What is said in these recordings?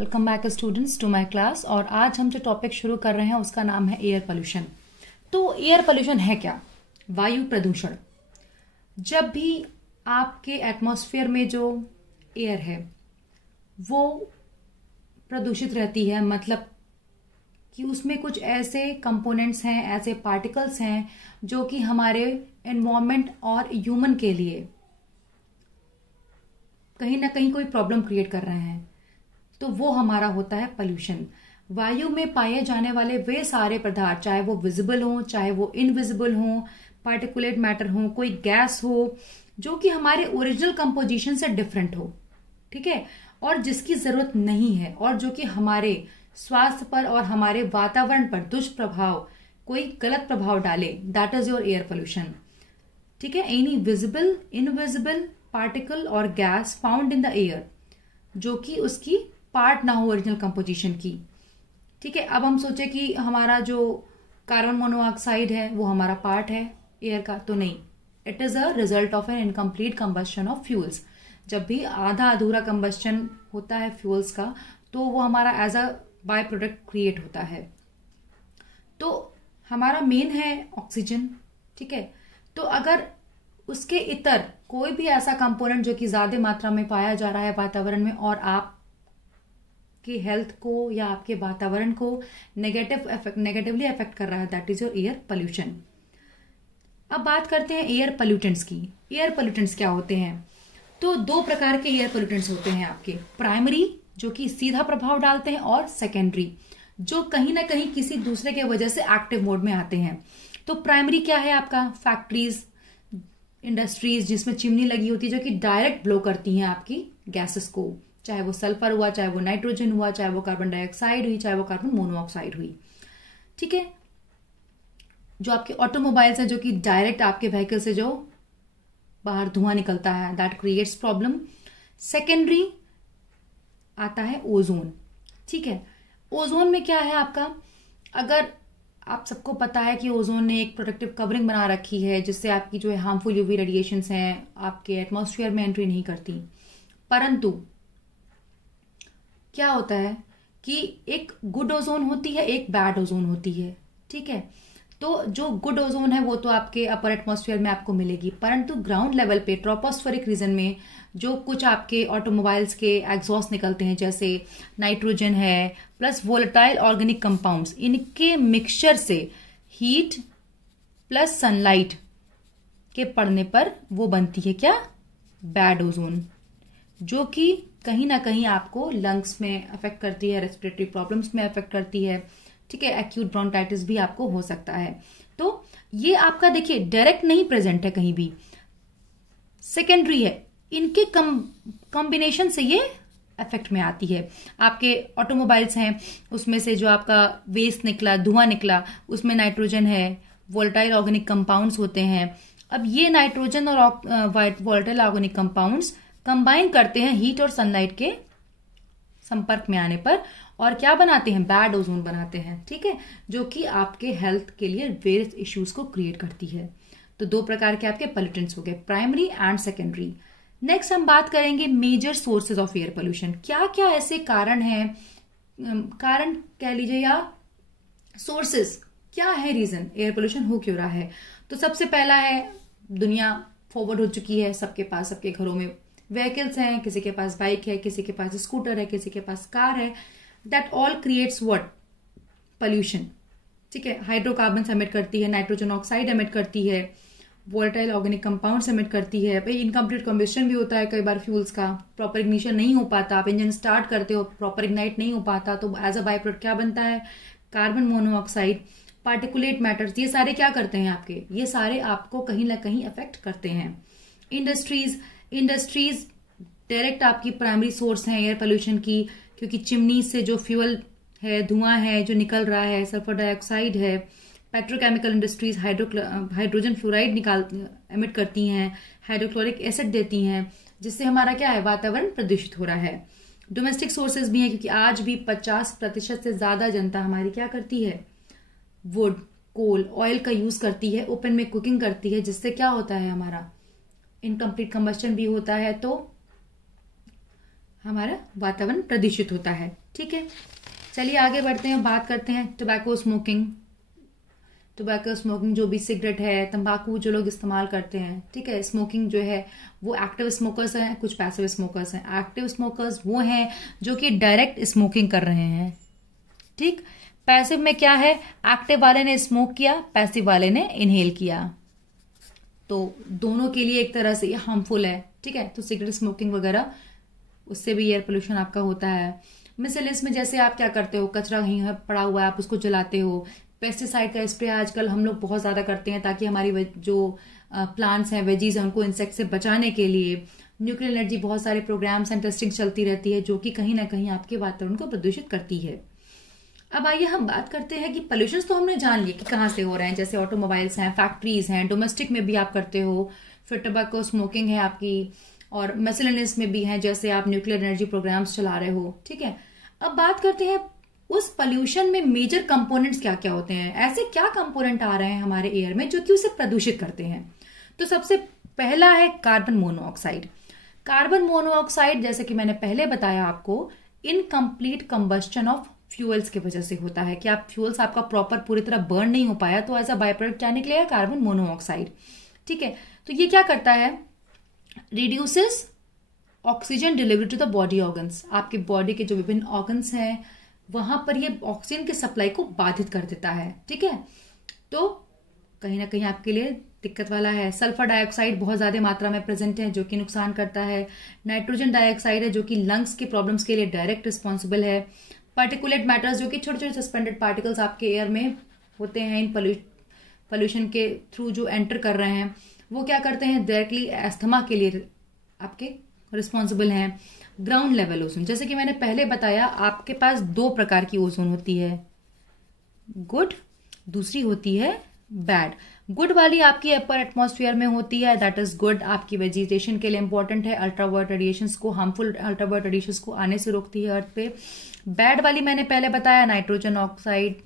Welcome back students to my class. और आज हम जो टॉपिक शुरू कर रहे हैं उसका नाम है एयर पोल्यूशन। तो एयर पोल्यूशन है क्या? वायु प्रदूषण। जब भी आपके एटमॉस्फेयर में जो एयर है वो प्रदूषित रहती है, मतलब कि उसमें कुछ ऐसे कंपोनेंट्स हैं, ऐसे पार्टिकल्स हैं जो कि हमारे एनवायरनमेंट और ह्यूमन के लिए कहीं ना कहीं कोई प्रॉब्लम क्रिएट कर रहे हैं, तो वो हमारा होता है पोल्यूशन। वायु में पाए जाने वाले वे सारे पदार्थ, चाहे वो विजिबल हो चाहे वो इनविजिबल हो, पार्टिकुलेट मैटर हो, कोई गैस हो, जो कि हमारे ओरिजिनल कंपोजिशन से डिफरेंट हो, ठीक है, और जिसकी जरूरत नहीं है, और जो कि हमारे स्वास्थ्य पर और हमारे वातावरण पर दुष्प्रभाव, कोई गलत प्रभाव डाले, that is your air pollution. ठीक है, एनी विजिबल, इनविजिबल पार्टिकल और gas found in the air जो कि उसकी पार्ट ना हो ओरिजिनल कंपोजिशन की। ठीक है, अब हम सोचे कि हमारा जो कार्बन मोनोऑक्साइड है वो हमारा पार्ट है एयर का, तो नहीं, it is a result of an incomplete combustion of fuels. जब भी आधा अधूरा कंबस्शन होता है फ्यूल्स का, तो वो हमारा as a byproduct create होता है। तो हमारा मेन है ऑक्सीजन, ठीक है, तो अगर उसके इतर कोई भी ऐसा कंपोनेंट जो कि ज्यादा मात्रा में पाया जा रहा है वातावरण में और आप की हेल्थ को या आपके वातावरण को नेगेटिवली अफेक्ट कर रहा है, that is your air pollution. अब बात करते हैं एयर पोल्यूटेंट्स की। एयर पोल्यूटेंट्स क्या होते हैं? तो दो प्रकार के एयर पोल्यूटेंट्स होते हैं आपके, प्राइमरी जो कि सीधा प्रभाव डालते हैं, और सेकेंडरी जो कहीं ना कहीं किसी दूसरे के वजह से एक्टिव मोड में आते हैं। तो प्राइमरी क्या है आपका? फैक्ट्रीज, इंडस्ट्रीज जिसमें चिमनी लगी होती है जो कि डायरेक्ट ब्लो करती हैं आपकी गैसेस को, चाहे वो सल्फर हुआ, चाहे वो नाइट्रोजन हुआ, चाहे वो कार्बन डाइऑक्साइड हुई, चाहे वो कार्बन मोनोऑक्साइड हुई। ठीक है, जो आपके ऑटोमोबाइल्स है जो कि डायरेक्ट आपके व्हीकल से जो बाहर धुआं निकलता है, दैट क्रिएट्स प्रॉब्लम। सेकेंडरी आता है ओजोन। ठीक है, ओजोन में क्या है आपका? अगर आप सबको पता है कि ओजोन ने एक प्रोटेक्टिव कवरिंग बना रखी है जिससे आपकी जो है हार्मफुल यूवी रेडिएशंस हैं आपके एटमॉस्फेयर में एंट्री नहीं करती, परंतु क्या होता है कि एक गुड ओजोन होती है, एक बैड ओजोन होती है। ठीक है, तो जो गुड ओजोन है वो तो आपके अपर एटमॉस्फेयर में आपको मिलेगी, परंतु ग्राउंड लेवल पे ट्रोपोस्फेरिक रीजन में जो कुछ आपके ऑटोमोबाइल्स के एग्जॉस्ट निकलते हैं, जैसे नाइट्रोजन है प्लस वोलेटाइल ऑर्गेनिक कंपाउंड्स, इनके मिक्सचर से हीट प्लस सनलाइट के पड़ने पर वो बनती है क्या? बैड ओजोन, जो कि कहीं ना कहीं आपको लंग्स में अफेक्ट करती है, रेस्पिरेटरी प्रॉब्लम्स में अफेक्ट करती है। ठीक है, एक्यूट ब्रोंकाइटिस भी आपको हो सकता है। तो ये आपका देखिए डायरेक्ट नहीं प्रेजेंट है कहीं भी, सेकेंडरी है, इनके कॉम्बिनेशन से ये इफेक्ट में आती है। आपके ऑटोमोबाइल्स हैं उसमें से जो आपका वेस्ट निकला, धुआं निकला, उसमें नाइट्रोजन है, वोलेटाइल ऑर्गेनिक कंपाउंड्स होते हैं। अब ये नाइट्रोजन और वोलेटाइल ऑर्गेनिक कंपाउंड्स कंबाइन करते हैं हीट और सनलाइट के संपर्क में आने पर, और क्या बनाते हैं? बैड ओजोन बनाते हैं। ठीक है, जो कि आपके हेल्थ के लिए वेरियस इश्यूज को क्रिएट करती है। तो दो प्रकार के आपके पोल्यूटेंट्स हो गए, प्राइमरी एंड सेकेंडरी। नेक्स्ट हम बात करेंगे major sources of air pollution. क्या क्या ऐसे कारण हैं, कारण कह लीजिए या सोर्सेज, क्या है रीजन एयर पोल्यूशन हो क्यों रहा है? तो सबसे पहला है, दुनिया फॉरवर्ड हो चुकी है, सबके पास, सबके घरों में व्हीकल्स हैं, किसी के पास बाइक है, किसी के पास स्कूटर है, किसी के पास कार है, that all creates what? Pollution. ठीक है, हाइड्रोकार्बन एमिट करती है, नाइट्रोजन ऑक्साइड एमिट करती है, वोलेटाइल ऑर्गेनिक कंपाउंड्स एमिट करती है। भाई इनकम्प्लीट कम्बशन भी होता है कई बार फ्यूल्स का, प्रॉपर इग्निशन नहीं हो पाता, आप इंजन स्टार्ट करते हो प्रॉपर इग्नाइट नहीं हो पाता, तो एज अ बाय प्रोडक्ट क्या बनता है? कार्बन मोनोऑक्साइड, पार्टिकुलेट मैटर्स, ये सारे क्या करते हैं आपके? ये सारे आपको कहीं ना कहीं अफेक्ट करते हैं। इंडस्ट्रीज डायरेक्ट आपकी प्राइमरी सोर्स है एयर पोल्यूशन की, क्योंकि चिमनी से जो फ्यूल है, धुआं है जो निकल रहा है, सल्फर डाइऑक्साइड है। Petrochemical industries hydrogen fluoride emit करती हैं, हाइड्रोक्लोरिक एसिड देती हैं, जिससे हमारा क्या है? वातावरण प्रदूषित हो रहा है। डोमेस्टिक सोर्सेज भी हैं, क्योंकि आज भी 50% से ज्यादा जनता हमारी क्या करती है? वुड, कोल, ऑयल का यूज करती है, ओपन में कुकिंग करती है, जिससे क्या होता है? हमारा इनकम्प्लीट कंबस्शन भी होता है, तो हमारा वातावरण प्रदूषित होता है। ठीक है, चलिए आगे बढ़ते हैं, बात करते हैं टोबैको स्मोकिंग। टोबैको स्मोकिंग जो भी सिगरेट है, तंबाकू जो लोग इस्तेमाल करते हैं, ठीक है, स्मोकिंग जो है वो एक्टिव स्मोकर्स हैं, कुछ पैसिव स्मोकर्स हैं। एक्टिव स्मोकर्स वो हैं जो कि डायरेक्ट स्मोकिंग कर रहे हैं। ठीक, पैसिव में क्या है, एक्टिव वाले ने स्मोक किया, पैसिव वाले ने इनहेल किया, तो दोनों के लिए एक तरह से ये हार्मफुल है। ठीक है, तो सिगरेट स्मोकिंग वगैरह उससे भी एयर पोल्यूशन आपका होता है। मिसलेनियस में जैसे आप क्या करते हो, कचरा कहीं पड़ा हुआ है आप उसको जलाते हो। पेस्टिसाइड का स्प्रे आजकल हम लोग बहुत ज्यादा करते हैं ताकि हमारी जो प्लांट्स हैं, वेजीज हैं, उनको इंसेक्ट से बचाने के लिए। न्यूक्लियर एनर्जी, बहुत सारे प्रोग्राम्स एंड टेस्टिंग चलती रहती है जो कि कहीं ना कहीं आपके वातावरण को प्रदूषित करती है। अब आइए हम बात करते हैं कि पोल्यूशन तो हमने जान लिया कि कहाँ से हो रहे हैं, जैसे ऑटोमोबाइल्स हैं, फैक्ट्रीज हैं, डोमेस्टिक में भी आप करते हो, फिर टोबैको स्मोकिंग है आपकी, और मिसलेनियस में भी है जैसे आप न्यूक्लियर एनर्जी प्रोग्राम्स चला रहे हो। ठीक है, अब बात करते हैं उस पोल्यूशन में मेजर कंपोनेंट्स क्या क्या होते हैं, ऐसे क्या कंपोनेंट आ रहे हैं हमारे एयर में जो कि उसे प्रदूषित करते हैं। तो सबसे पहला है कार्बन मोनोऑक्साइड। कार्बन मोनोऑक्साइड जैसे कि मैंने पहले बताया आपको, इनकम्प्लीट कंबस्टन ऑफ फ्यूल्स की वजह से होता है कि आप फ्यूल्स आपका प्रॉपर पूरी तरह बर्न नहीं हो पाया, तो एज अ बाय प्रोडक्ट क्या निकलेगा, कार्बन मोनोऑक्साइड। ठीक है, तो ये क्या करता है, reduces oxygen delivery to the body organs. आपके बॉडी के जो विभिन्न ऑर्गन्स हैं वहां पर ये ऑक्सीजन की सप्लाई को बाधित कर देता है। ठीक है, तो कहीं ना कहीं आपके लिए दिक्कत वाला है। सल्फर डाइऑक्साइड बहुत ज्यादा मात्रा में प्रेजेंट है जो कि नुकसान करता है। नाइट्रोजन डाइऑक्साइड है जो कि लंग्स के प्रॉब्लम्स के लिए डायरेक्ट रिस्पॉन्सिबल है। पार्टिकुलेट मैटर्स जो कि छोटे छोटे सस्पेंडेड पार्टिकल्स आपके एयर में होते हैं, इन पोल्यूशन के थ्रू जो एंटर कर रहे हैं, वो क्या करते हैं, डायरेक्टली अस्थमा के लिए आपके रिस्पॉन्सिबल हैं। ग्राउंड लेवल ओजोन, जैसे कि मैंने पहले बताया, आपके पास दो प्रकार की ओजोन होती है, गुड, दूसरी होती है बैड। गुड वाली आपकी अपर एटमॉस्फेयर में होती है, दैट इज गुड, आपकी वेजिटेशन के लिए इंपॉर्टेंट है, अल्ट्रावायलेट रेडिएशंस को, हार्मफुल अल्ट्रावायलेट रेडिएशंस को आने से रोकती है अर्थ पे। बैड वाली मैंने पहले बताया, नाइट्रोजन ऑक्साइड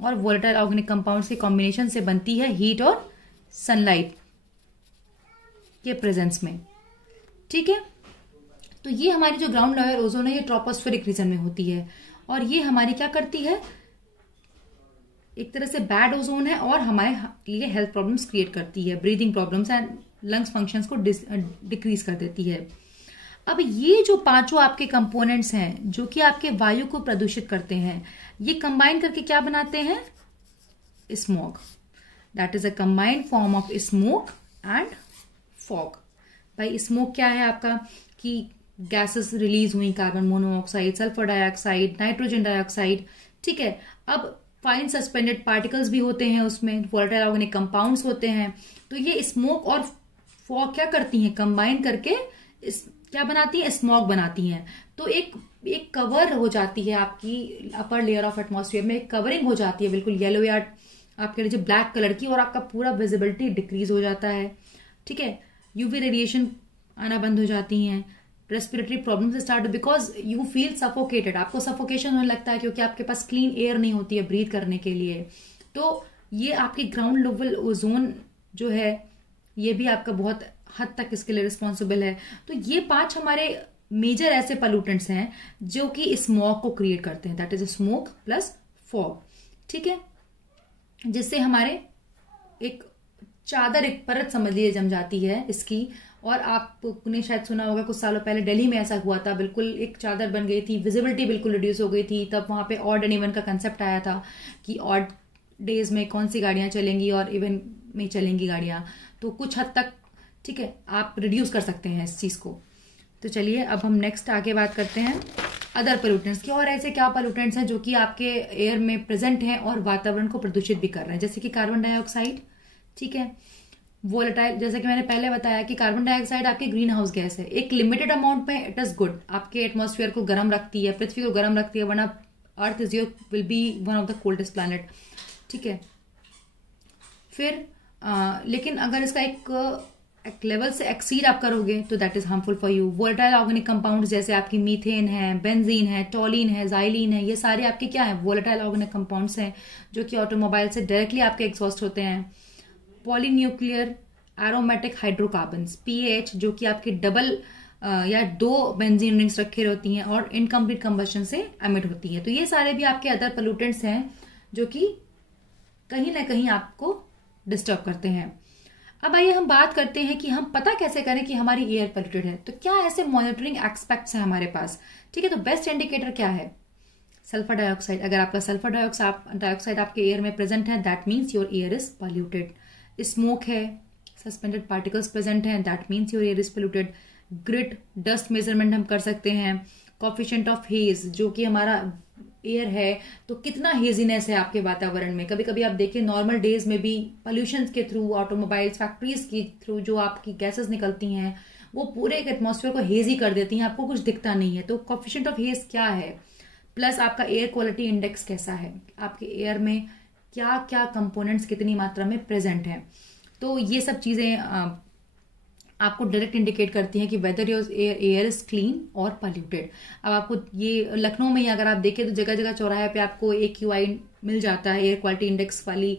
और वोलेटाइल ऑर्गेनिक कंपाउंड्स के कॉम्बिनेशन से बनती है, हीट और सनलाइट के प्रेजेंस में। ठीक है, तो ये हमारी जो ग्राउंड लेवल ओजोन है ये ट्रोपोस्फेरिक रीजन में होती है, और ये हमारी क्या करती है, एक तरह से बैड ओजोन है और हमारे लिए हेल्थ प्रॉब्लम्स क्रिएट करती है, breathing problems and lungs functions को डिक्रीज कर देती है। अब ये जो पांचों आपके कंपोनेंट्स हैं जो कि आपके वायु को प्रदूषित करते हैं, ये कंबाइन करके क्या बनाते हैं, smog. That is a combined form of smoke and fog. भाई स्मोक क्या है आपका, कि गैसेस रिलीज हुई, carbon monoxide, sulphur dioxide, nitrogen dioxide. ठीक है, अब फाइन सस्पेंडेड पार्टिकल्स भी होते हैं उसमें, वोलेटाइल ऑर्गेनिक कंपाउंड्स होते हैं। तो ये स्मोक और फॉग क्या करती हैं, कंबाइन करके क्या बनाती है, स्मॉग बनाती हैं। तो एक कवर हो जाती है आपकी अपर लेयर ऑफ एटमॉस्फेयर में, एक कवरिंग हो जाती है बिल्कुल येलो या आपके लीजिए ब्लैक कलर की, और आपका पूरा विजिबिलिटी डिक्रीज हो जाता है। ठीक है, यूवी रेडिएशन आना बंद हो जाती हैं, रेस्पिरेटरी प्रॉब्लम से start, because you feel suffocated, आपको सफोकेशन होने लगता है क्योंकि आपके पास क्लीन एयर नहीं होती है ब्रीथ करने के लिए। तो ये आपकी ग्राउंड लेवल ओजोन जो है ये भी आपका बहुत हद तक इसके लिए रिस्पॉन्सिबल है। तो ये 5 हमारे मेजर ऐसे पोल्यूटेंट्स हैं जो कि स्मॉग को क्रिएट करते हैं, that is smoke plus fog. ठीक है, जिससे हमारे एक चादर, एक परत समझ लीजिए जम जाती है इसकी। और आपने शायद सुना होगा कुछ सालों पहले दिल्ली में ऐसा हुआ था, बिल्कुल एक चादर बन गई थी, विजिबिलिटी बिल्कुल रिड्यूस हो गई थी। तब वहां पे ऑड एंड इवन का कंसेप्ट आया था कि ऑड डेज में कौन सी गाड़ियां चलेंगी और इवन में चलेंगी गाड़ियां, तो कुछ हद तक ठीक है आप रिड्यूस कर सकते हैं इस चीज को। तो चलिए अब हम नेक्स्ट आगे बात करते हैं अदर पोल्यूटेंट्स की, और ऐसे क्या पोल्यूटेंट्स हैं जो कि आपके एयर में प्रेजेंट हैं और वातावरण को प्रदूषित भी कर रहे हैं, जैसे कि कार्बन डाइऑक्साइड। ठीक है, वोलेटाइल, जैसे कि मैंने पहले बताया कि कार्बन डाइऑक्साइड आपकी ग्रीन हाउस गैस है, एक लिमिटेड अमाउंट में इट इज गुड, आपके एटमॉस्फेयर को गर्म रखती है, पृथ्वी को गर्म रखती है, वरना earth is will be one of the coldest planet. ठीक है, फिर लेकिन अगर इसका एक लेवल से एक्सीड आप करोगे तो that is harmful for you. Volatile organic compound जैसे आपकी मीथेन है, बेंजीन है, टोलिन है, जाइलिन है, ये सारे आपके क्या है, वोलेटाइल ऑर्गेनिक कंपाउंड्स हैं जो कि ऑटोमोबाइल से डायरेक्टली आपके एग्जॉस्ट होते हैं। पॉलीन्यूक्लियर एरोमेटिक हाइड्रोकार्बन्स, पीएच, जो कि आपके डबल या 2 बेंजीन रिंग्स रखे होती हैं और इनकम्प्लीट कंबशन से एमिट होती है। तो ये सारे भी आपके अदर पोल्यूटेंट्स हैं जो कि कहीं ना कहीं आपको डिस्टर्ब करते हैं। अब आइए हम बात करते हैं कि हम पता कैसे करें कि हमारी एयर पोल्यूटेड है। तो क्या ऐसे मॉनिटरिंग एस्पेक्ट्स हैं हमारे पास, ठीक है। तो बेस्ट इंडिकेटर क्या है, सल्फर डाइऑक्साइड। अगर आपका सल्फर डाइऑक्साइड आपके एयर में प्रेजेंट है, that means your air is polluted. Smoke है, सस्पेंडेड पार्टिकल्स प्रेजेंट हैं, that means your air is polluted. Grit dust measurement हम कर सकते हैं। कोफिशिएंट ऑफ हेज, जो कि हमारा एयर है तो कितना हेजीनेस है आपके वातावरण में। कभी कभी आप देखिए नॉर्मल डेज में भी पोल्यूशन के थ्रू, ऑटोमोबाइल्स, फैक्ट्रीज के थ्रू जो आपकी गैसेस निकलती हैं वो पूरे एक एटमॉस्फेयर को हेजी कर देती हैं, आपको कुछ दिखता नहीं है। तो कोफिशिएंट ऑफ हेज क्या है, प्लस आपका एयर क्वालिटी इंडेक्स कैसा है, आपके एयर में क्या क्या कंपोनेंट्स कितनी मात्रा में प्रेजेंट है। तो ये सब चीजें आपको डायरेक्ट इंडिकेट करती हैं कि whether your air is clean और पोल्यूटेड। अब आपको ये लखनऊ में ही अगर आप देखें तो जगह जगह चौराहे पे आपको AQI मिल जाता है, एयर क्वालिटी इंडेक्स वाली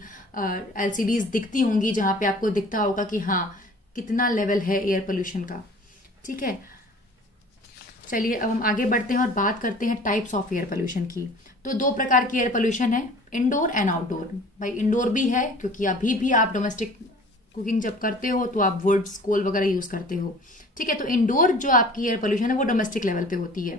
LCDs दिखती होंगी जहां पे आपको दिखता होगा कि हाँ कितना लेवल है एयर पोल्यूशन का, ठीक है। चलिए अब हम आगे बढ़ते हैं और बात करते हैं टाइप्स ऑफ एयर पोल्यूशन की। तो 2 प्रकार की एयर पोल्यूशन है, इंडोर एंड आउटडोर। भाई इंडोर भी है क्योंकि अभी भी आप डोमेस्टिक कुकिंग जब करते हो तो आप वुड्स, कोल वगैरह यूज करते हो, ठीक है। तो इंडोर जो आपकी एयर पोल्यूशन है वो डोमेस्टिक लेवल पे होती है।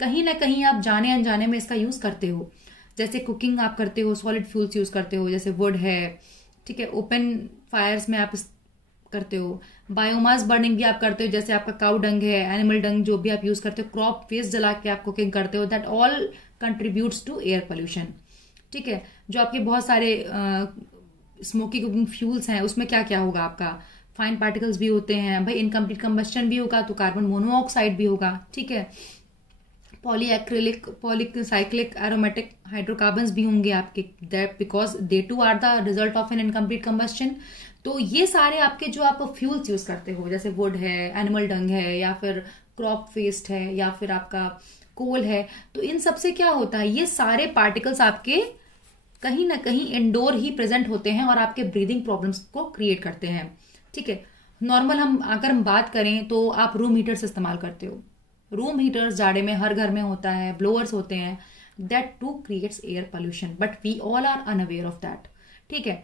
कहीं ना कहीं आप जाने अनजाने में इसका यूज करते हो, जैसे कुकिंग आप करते हो, सॉलिड फ्यूल्स यूज करते हो, जैसे वुड है, ठीक है। ओपन फायर्स में आप करते हो। बायोमास बर्निंग भी आप करते हो, जैसे आपका काउ डंग है, एनिमल डंग जो भी आप यूज करते हो, क्रॉप वेस्ट जला के आप कुकिंग करते हो, that all contributes to air pollution, ठीक है। जो आपके बहुत सारे स्मोकी कुकिंग फ्यूल्स हैं उसमें क्या क्या होगा, आपका फाइन पार्टिकल्स भी होते हैं, भाई इनकम्प्लीट कंबस्शन भी होगा तो कार्बन मोनोऑक्साइड भी होगा, ठीक है। पॉलीएक्रिलिक, पॉलीसाइक्लिक एरोमेटिक हाइड्रोकार्बन्स भी होंगे आपके, that because they too are the result of an incomplete combustion. तो ये सारे आपके जो आप फ्यूल्स यूज करते हो, जैसे वुड है, एनिमल डंग है, या फिर क्रॉप वेस्ट है, या फिर आपका कोल है, तो इन सबसे क्या होता है, ये सारे पार्टिकल्स आपके कहीं ना कहीं इंडोर ही प्रेजेंट होते हैं और आपके ब्रीदिंग प्रॉब्लम्स को क्रिएट करते हैं, ठीक है। नॉर्मल अगर हम बात करें तो आप रूम हीटर्स इस्तेमाल करते हो, रूम हीटर्स जाड़े में हर घर में होता है, ब्लोअर्स होते हैं, that too creates air pollution, but we all are unaware of that, ठीक है।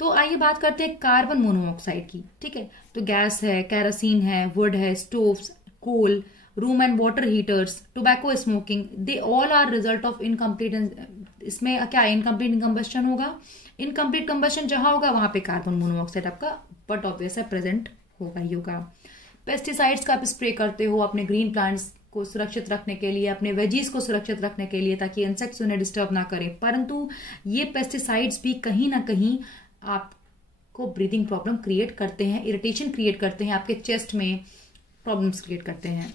तो आइए बात करते हैं कार्बन मोनोऑक्साइड की, ठीक है। तो गैस है, कैरोसिन है, वुड है, stoves, coal, room and water heaters, tobacco smoking, they all are result of incomplete. इसमें क्या इनकम्प्लीट कंबस्शन होगा, इनकम्प्लीट कंबस्शन जहां होगा वहां पे कार्बन मोनोऑक्साइड आपका बट ऑब्वियस है प्रेजेंट होगा ही होगा। पेस्टिसाइड्स का आप स्प्रे करते हो अपने ग्रीन प्लांट्स को सुरक्षित रखने के लिए, अपने वेजीज को सुरक्षित रखने के लिए, ताकि इंसेक्ट्स उन्हें डिस्टर्ब ना करें, परंतु ये पेस्टिसाइड्स भी कहीं ना कहीं आपको ब्रीदिंग प्रॉब्लम क्रिएट करते हैं, इरिटेशन क्रिएट करते हैं, आपके चेस्ट में प्रॉब्लम्स क्रिएट करते हैं।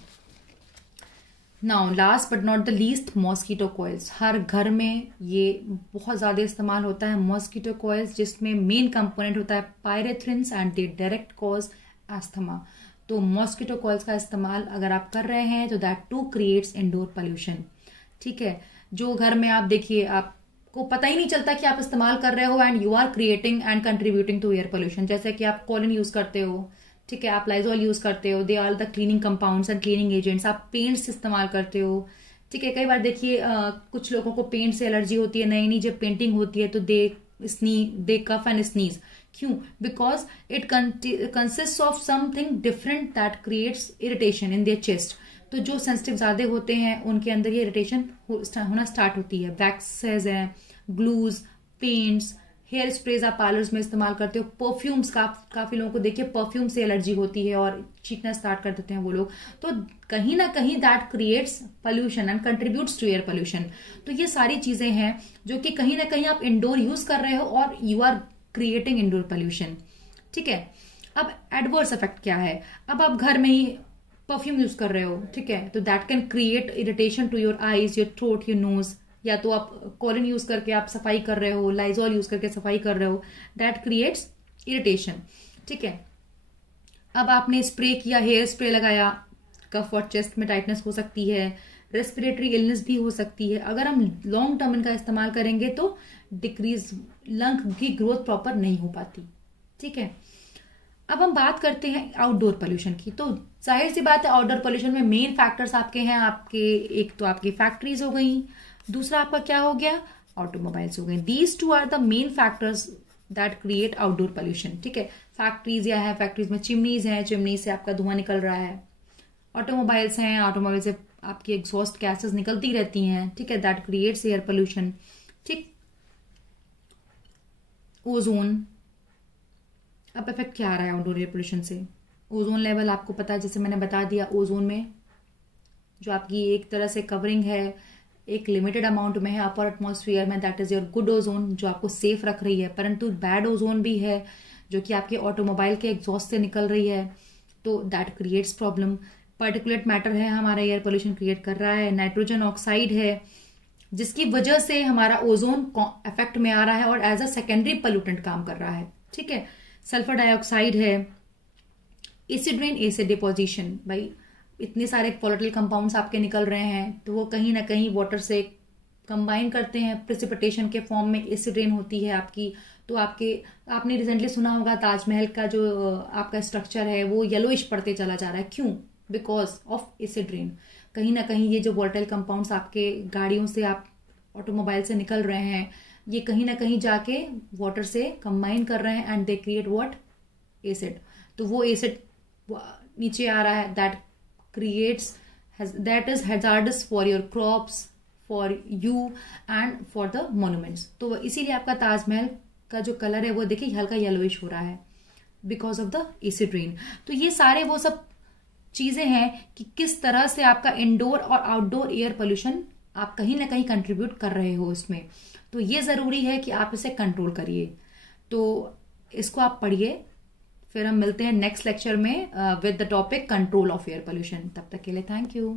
Now last but not the least, mosquito coils. हर घर में ये बहुत ज्यादा इस्तेमाल होता है, मॉस्किटो कॉइल्स, जिसमें मेन कंपोनेंट होता है pyrethrins and they direct cause asthma. तो मॉस्किटो कॉइल्स का इस्तेमाल अगर आप कर रहे हैं तो that too creates indoor pollution, ठीक है। जो घर में आप देखिए आपको पता ही नहीं चलता कि आप इस्तेमाल कर रहे हो and you are creating and contributing to air pollution, जैसे कि आप कॉलिन यूज करते हो, ठीक है, आप लाइजॉल यूज करते हो, they are the cleaning compounds and cleaning agents, आप पेंट्स इस्तेमाल करते हो, ठीक है। कई बार देखिए कुछ लोगों को पेंट से एलर्जी होती है, नई नई जब पेंटिंग होती है तो दे कफ एंड स्नीज, क्यों, because it consist of something different that creates irritation in their chest. तो जो सेंसिटिव ज्यादा होते हैं उनके अंदर ये इरिटेशन होना स्टार्ट होती है। वैक्सेस हैं, ग्लूज, पेंट्स, हेयर स्प्रेज आप पार्लर्स में इस्तेमाल करते हो, परफ्यूम्स काफी लोगों को देखिए परफ्यूम से एलर्जी होती है और चीखना स्टार्ट कर देते हैं वो लोग। तो कहीं ना कहीं that creates pollution and contributes to air pollution. तो ये सारी चीजें हैं जो कि कहीं ना कहीं आप इंडोर यूज कर रहे हो और you are creating indoor pollution, ठीक है। अब एडवर्स इफेक्ट क्या है, अब आप घर में ही परफ्यूम यूज कर रहे हो, ठीक है, तो that can create irritation to your eyes, your throat, your nose, या तो आप कॉलिन यूज करके आप सफाई कर रहे हो, लाइजॉल यूज करके सफाई कर रहे हो, दैट क्रिएट्स इरिटेशन, ठीक है। अब आपने स्प्रे किया, हेयर स्प्रे लगाया, कफ और चेस्ट में टाइटनेस हो सकती है, रेस्पिरेटरी इलनेस भी हो सकती है। अगर हम लॉन्ग टर्म इनका इस्तेमाल करेंगे तो डिक्रीज लंग की ग्रोथ प्रॉपर नहीं हो पाती, ठीक है। अब हम बात करते हैं आउटडोर पोल्यूशन की। तो जाहिर सी बात है आउटडोर पोल्यूशन में मेन फैक्टर्स आपके हैं, आपके एक तो आपकी फैक्ट्रीज हो गई, दूसरा आपका क्या हो गया, ऑटोमोबाइल्स हो गए। These two are the main factors that create outdoor pollution. ठीक है, फैक्ट्रीज या है, फैक्ट्रीज में चिमनीज हैं, चिमनी से आपका धुआं निकल रहा है। ऑटोमोबाइल्स हैं, ऑटोमोबाइल से आपकी एग्जॉस्ट गैसेस निकलती रहती हैं। ठीक है, दैट क्रिएट्स एयर पोल्यूशन। ठीक, ओजोन, अब इफेक्ट क्या आ रहा है आउटडोर एयर पोल्यूशन से? ओजोन लेवल आपको पता है, जैसे मैंने बता दिया, ओजोन में जो आपकी एक तरह से कवरिंग है एक लिमिटेड अमाउंट में है अपर एटमॉस्फेयर में, that is your good ozone जो आपको सेफ रख रही है। परंतु बैड ओजोन भी है जो कि आपके ऑटोमोबाइल के एग्जॉस्ट से निकल रही है, तो that creates problem. Particulate matter है हमारा एयर पोल्यूशन क्रिएट कर रहा है। नाइट्रोजन ऑक्साइड है जिसकी वजह से हमारा ओजोन इफेक्ट में आ रहा है और एज अ सेकेंडरी पोल्यूटेंट काम कर रहा है। ठीक है, सल्फर डाइऑक्साइड है, एसिड रेन, एसिड डिपोजिशन। भाई इतने सारे वोलेटाइल कंपाउंड्स आपके निकल रहे हैं तो वो कहीं ना कहीं वाटर से कंबाइन करते हैं, प्रेसिपिटेशन के फॉर्म में एसिड रेन होती है आपकी। तो आपने रिसेंटली सुना होगा ताजमहल का जो आपका स्ट्रक्चर है वो येलोइश पड़ते चला जा रहा है। क्यों? Because of acid rain. कहीं ना कहीं ये जो वोलेटाइल कंपाउंड्स आपके गाड़ियों से, आप ऑटोमोबाइल से निकल रहे हैं, ये कहीं ना कहीं जाके वाटर से कंबाइन कर रहे हैं and they create what, acid. तो वो एसिड नीचे आ रहा है, that is hazards for your crops, for you and for the monuments. तो इसीलिए आपका ताजमहल का जो कलर है वो देखिए हल्का येलोइश हो रहा है because of the acid rain. तो ये सारे वो सब चीजें हैं कि किस तरह से आपका इंडोर और आउटडोर एयर पोल्यूशन आप कहीं ना कहीं कंट्रीब्यूट कर रहे हो इसमें। तो ये जरूरी है कि आप इसे कंट्रोल करिए। तो इसको आप पढ़िए, फिर हम मिलते हैं नेक्स्ट लेक्चर में with the topic control of air pollution. तब तक के लिए थैंक यू।